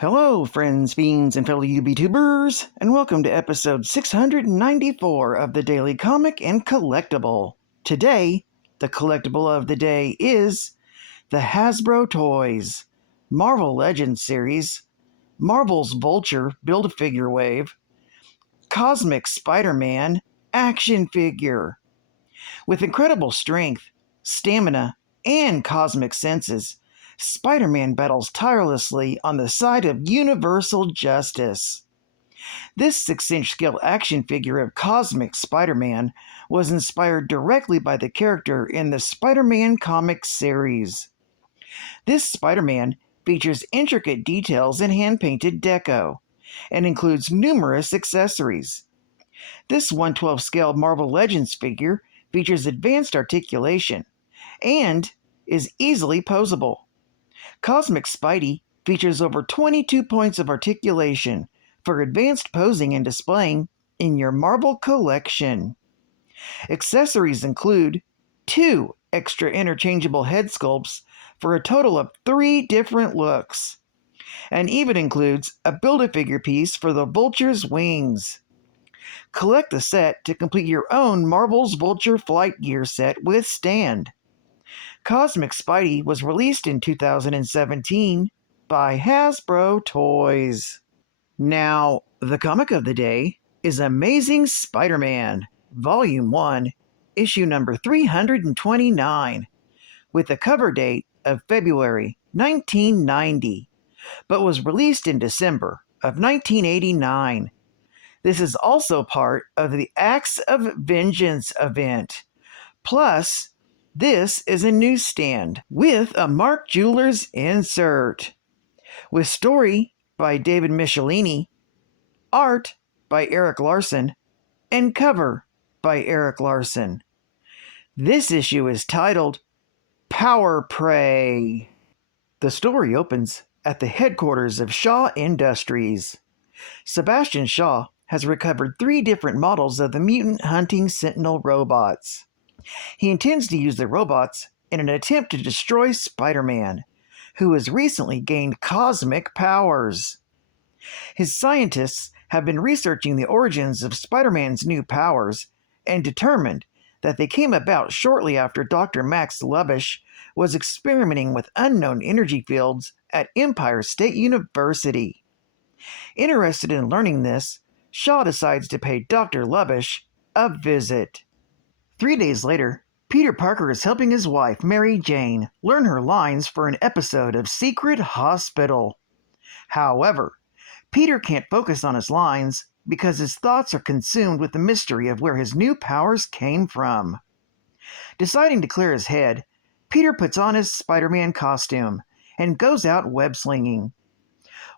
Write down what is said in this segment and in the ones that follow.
Hello, friends, fiends, and fellow UBTubers, and welcome to episode 694 of the Daily Comic and Collectible. Today, the collectible of the day is the Hasbro Toys Marvel Legends series, Marvel's Vulture Build-A-Figure Wave, Cosmic Spider-Man action figure. With incredible strength, stamina, and cosmic senses, Spider-Man battles tirelessly on the side of universal justice. This 6-inch scale action figure of Cosmic Spider-Man was inspired directly by the character in the Spider-Man comic series. This Spider-Man features intricate details and hand-painted deco, and includes numerous accessories. This 1/12 scale Marvel Legends figure features advanced articulation and is easily posable. Cosmic Spidey features over 22 points of articulation for advanced posing and displaying in your Marvel collection. Accessories include 2 extra interchangeable head sculpts for a total of 3 different looks, and even includes a Build-A-Figure piece for the Vulture's wings. Collect the set to complete your own Marvel's Vulture Flight Gear set with stand. Cosmic Spidey was released in 2017 by Hasbro Toys. Now, the comic of the day is Amazing Spider-Man, Volume 1, issue number 329, with a cover date of February 1990, but was released in December of 1989. This is also part of the Acts of Vengeance event. Plus, this is a newsstand with a Mark Jewelers insert, with story by David Michelini, art by Eric Larson, and cover by Eric Larson. This issue is titled Power Prey. The story opens at the headquarters of Shaw Industries. Sebastian Shaw has recovered 3 different models of the mutant hunting sentinel robots. He intends to use the robots in an attempt to destroy Spider-Man, who has recently gained cosmic powers. His scientists have been researching the origins of Spider-Man's new powers and determined that they came about shortly after Dr. Max Lubbock was experimenting with unknown energy fields at Empire State University. Interested in learning this, Shaw decides to pay Dr. Lubbock a visit. 3 days later, Peter Parker is helping his wife, Mary Jane, learn her lines for an episode of Secret Hospital. However, Peter can't focus on his lines because his thoughts are consumed with the mystery of where his new powers came from. Deciding to clear his head, Peter puts on his Spider-Man costume and goes out web-slinging.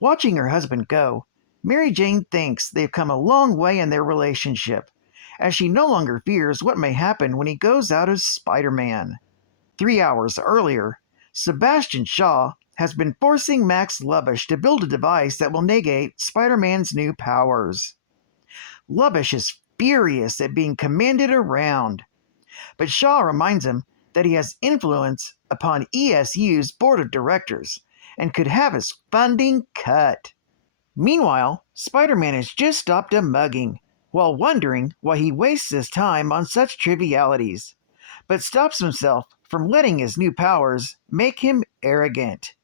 Watching her husband go, Mary Jane thinks they've come a long way in their relationship, as she no longer fears what may happen when he goes out as Spider-Man. 3 hours earlier, Sebastian Shaw has been forcing Max Lubbock to build a device that will negate Spider-Man's new powers. Lubbock is furious at being commanded around, but Shaw reminds him that he has influence upon ESU's board of directors and could have his funding cut. Meanwhile, Spider-Man has just stopped a mugging, while wondering why he wastes his time on such trivialities, but stops himself from letting his new powers make him arrogant.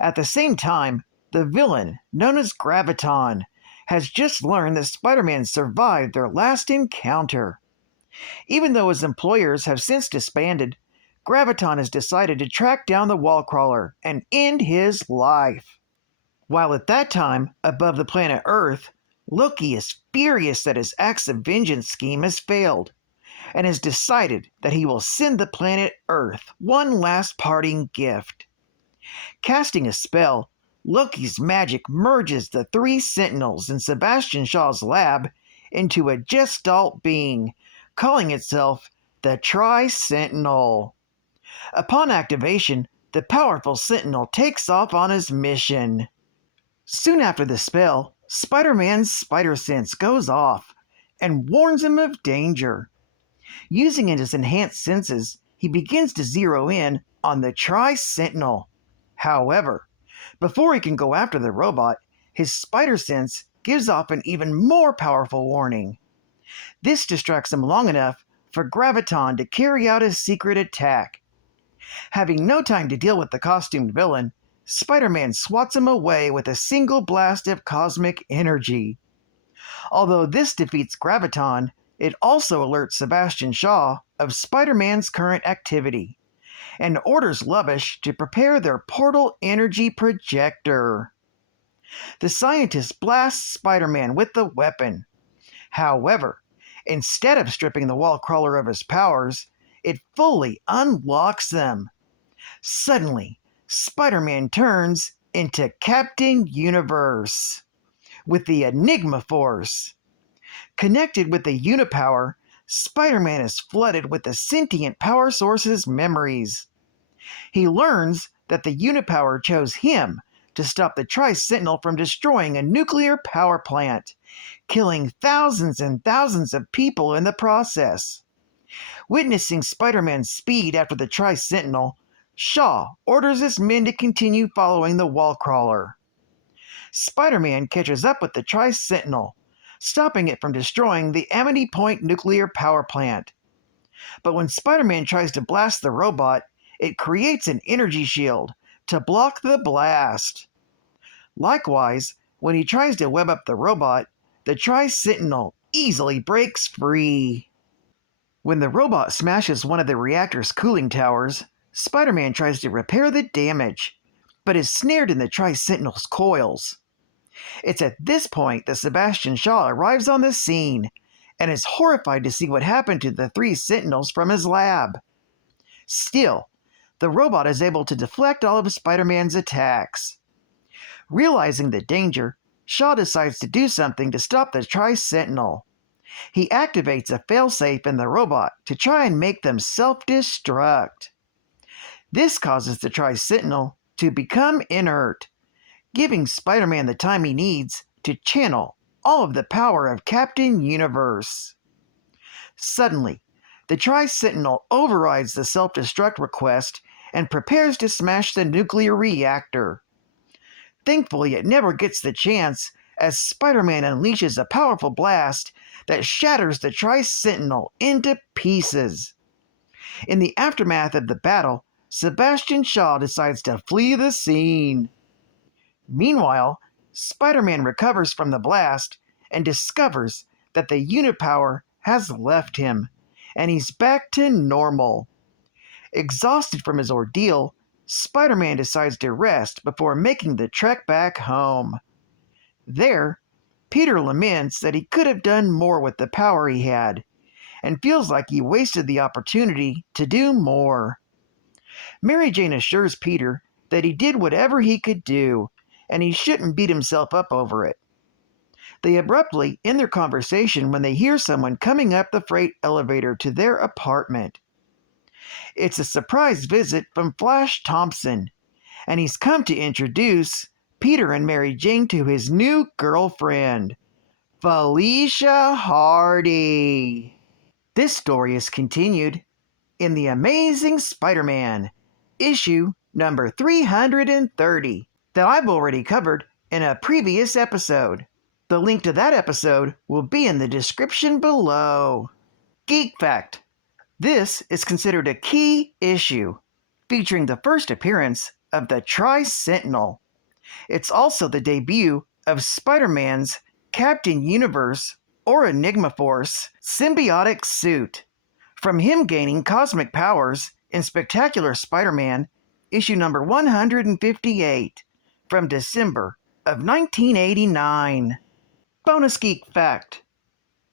At the same time, the villain, known as Graviton, has just learned that Spider-Man survived their last encounter. Even though his employers have since disbanded, Graviton has decided to track down the wall-crawler and end his life. While at that time, above the planet Earth, Loki is furious that his Acts of Vengeance scheme has failed, and has decided that he will send the planet Earth one last parting gift. Casting a spell, Loki's magic merges the 3 Sentinels in Sebastian Shaw's lab into a Gestalt being, calling itself the Tri-Sentinel. Upon activation, the powerful Sentinel takes off on his mission. Soon after the spell, Spider-Man's spider sense goes off and warns him of danger. Using his enhanced senses, he begins to zero in on the Tri-Sentinel. However, Before he can go after the robot, his spider sense gives off an even more powerful warning. This distracts him long enough for Graviton to carry out his secret attack. Having no time to deal with the costumed villain, Spider-Man swats him away with a single blast of cosmic energy. Although this defeats Graviton, it also alerts Sebastian Shaw of Spider-Man's current activity and orders Lubbosh to prepare their portal energy projector. The scientist blasts Spider-Man with the weapon. However, instead of stripping the wall crawler of his powers, it fully unlocks them. Suddenly, Spider-Man turns into Captain Universe with the Enigma Force. Connected with the Unipower, Spider-Man is flooded with the sentient power source's memories. He learns that the Unipower chose him to stop the Tri-Sentinel from destroying a nuclear power plant, killing thousands and thousands of people in the process. Witnessing Spider-Man's speed after the Tri-Sentinel, Shaw orders his men to continue following the wall crawler. Spider-Man catches up with the Tri-Sentinel, stopping it from destroying the Amity Point nuclear power plant. But when Spider-Man tries to blast the robot, it creates an energy shield to block the blast. Likewise, when he tries to web up the robot, the Tri-Sentinel easily breaks free. When the robot smashes one of the reactor's cooling towers, Spider-Man tries to repair the damage, but is snared in the Tri-Sentinel's coils. It's at this point that Sebastian Shaw arrives on the scene and is horrified to see what happened to the 3 Sentinels from his lab. Still, the robot is able to deflect all of Spider-Man's attacks. Realizing the danger, Shaw decides to do something to stop the Tri-Sentinel. He activates a failsafe in the robot to try and make them self-destruct. This causes the Tri-Sentinel to become inert, giving Spider-Man the time he needs to channel all of the power of Captain Universe. Suddenly, the Tri-Sentinel overrides the self-destruct request and prepares to smash the nuclear reactor. Thankfully, it never gets the chance, as Spider-Man unleashes a powerful blast that shatters the Tri-Sentinel into pieces. In the aftermath of the battle, Sebastian Shaw decides to flee the scene. Meanwhile, Spider-Man recovers from the blast and discovers that the Unipower has left him, and he's back to normal. Exhausted from his ordeal, Spider-Man decides to rest before making the trek back home. There, Peter laments that he could have done more with the power he had, and feels like he wasted the opportunity to do more. Mary Jane assures Peter that he did whatever he could do, and he shouldn't beat himself up over it. They abruptly end their conversation when they hear someone coming up the freight elevator to their apartment. It's a surprise visit from Flash Thompson, and he's come to introduce Peter and Mary Jane to his new girlfriend, Felicia Hardy. This story is continued in The Amazing Spider-Man, issue number 330, that I've already covered in a previous episode. The link to that episode will be in the description below. Geek Fact: this is considered a key issue, featuring the first appearance of the Tri-Sentinel. It's also the debut of Spider-Man's Captain Universe or Enigma Force symbiotic suit. From him gaining cosmic powers in Spectacular Spider-Man, issue number 158, from December of 1989. Bonus Geek Fact: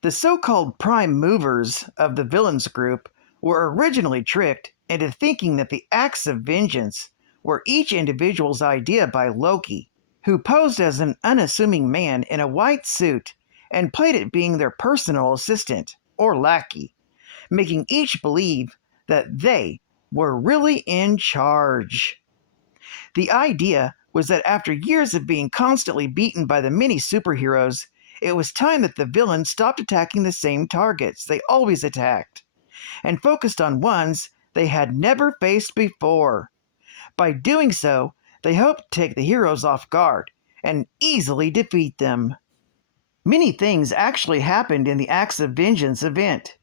the so-called prime movers of the villains group were originally tricked into thinking that the acts of vengeance were each individual's idea by Loki, who posed as an unassuming man in a white suit and played at being their personal assistant, or lackey, making each believe that they were really in charge. The idea was that after years of being constantly beaten by the many superheroes, it was time that the villains stopped attacking the same targets they always attacked, and focused on ones they had never faced before. By doing so, They hope to take the heroes off guard and easily defeat them. Many things actually happened in the Acts of Vengeance event,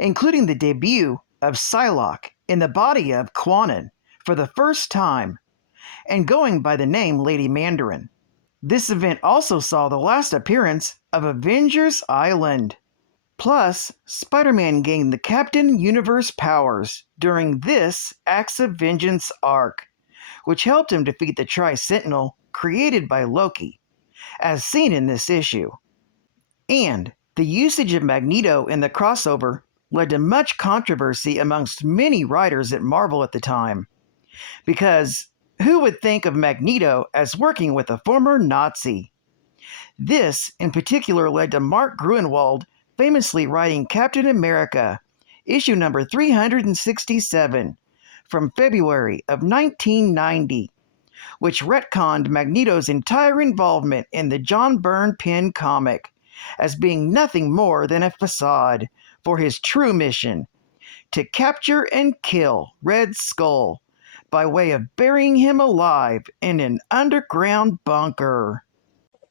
including the debut of Psylocke in the body of Quanon for the first time, and going by the name Lady Mandarin. This event also saw the last appearance of Avengers Island. Plus, Spider-Man gained the Captain Universe powers during this Acts of Vengeance arc, which helped him defeat the Tri-Sentinel created by Loki, as seen in this issue. And the usage of Magneto in the crossover led to much controversy amongst many writers at Marvel at the time, because who would think of Magneto as working with a former Nazi? This, in particular, led to Mark Gruenwald famously writing Captain America, issue number 367, from February of 1990, which retconned Magneto's entire involvement in the John Byrne pen comic as being nothing more than a facade for his true mission, to capture and kill Red Skull by way of burying him alive in an underground bunker.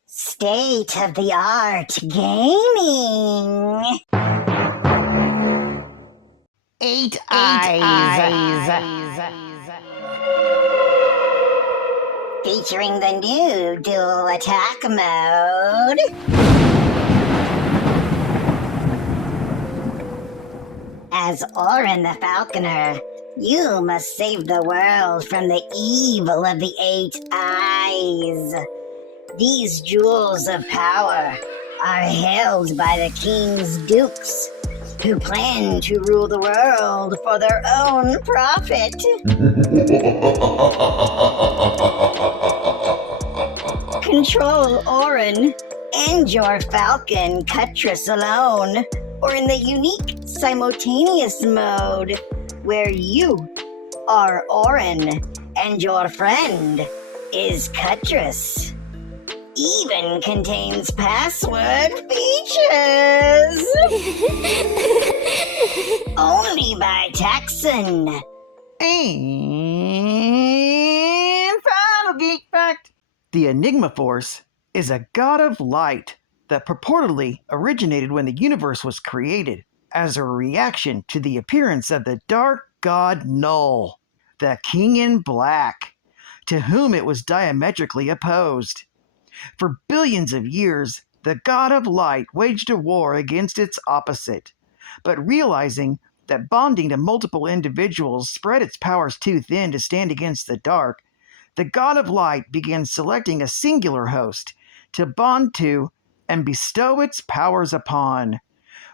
State-of-the-art gaming. Eight eyes. Featuring the new dual attack mode. As Orin the Falconer, you must save the world from the evil of the Eight Eyes. These jewels of power are held by the King's Dukes, who plan to rule the world for their own profit. Control Orin and your Falcon Cuttress alone, or in the unique simultaneous mode, where you are Orin and your friend is Cuttress. Even contains password features. Only by Texan. And final geek fact. The Enigma Force is a god of light that purportedly originated when the universe was created as a reaction to the appearance of the dark god Null, the King in Black, to whom it was diametrically opposed. For billions of years, the god of light waged a war against its opposite, but realizing that bonding to multiple individuals spread its powers too thin to stand against the dark, the god of light began selecting a singular host to bond to and bestow its powers upon,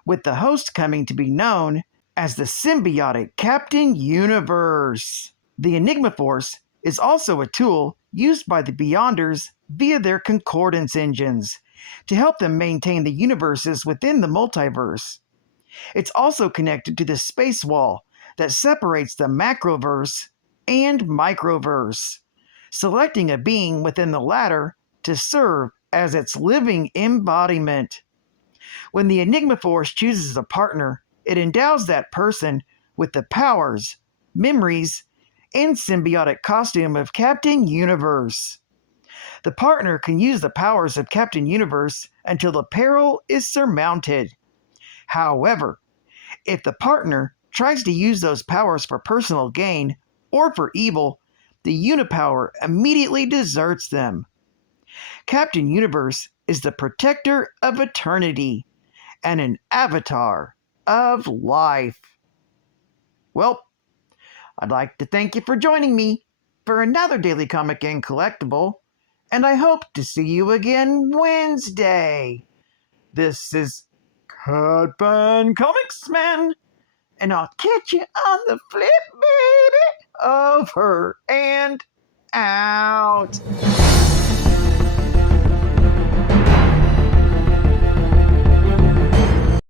with the host coming to be known as the symbiotic Captain Universe. The Enigma Force is also a tool used by the Beyonders via their concordance engines to help them maintain the universes within the multiverse. It's also connected to the space wall that separates the macroverse and microverse, selecting a being within the latter to serve as its living embodiment. When the Enigma Force chooses a partner, it endows that person with the powers, memories, and symbiotic costume of Captain Universe. The partner can use the powers of Captain Universe until the peril is surmounted. However, if the partner tries to use those powers for personal gain or for evil, the Unipower immediately deserts them. Captain Universe is the protector of eternity and an avatar of life. Well, I'd like to thank you for joining me for another Daily Comic and Collectible, and I hope to see you again Wednesday. This is Cutban Comics Man, and I'll catch you on the flip, baby. Over and out.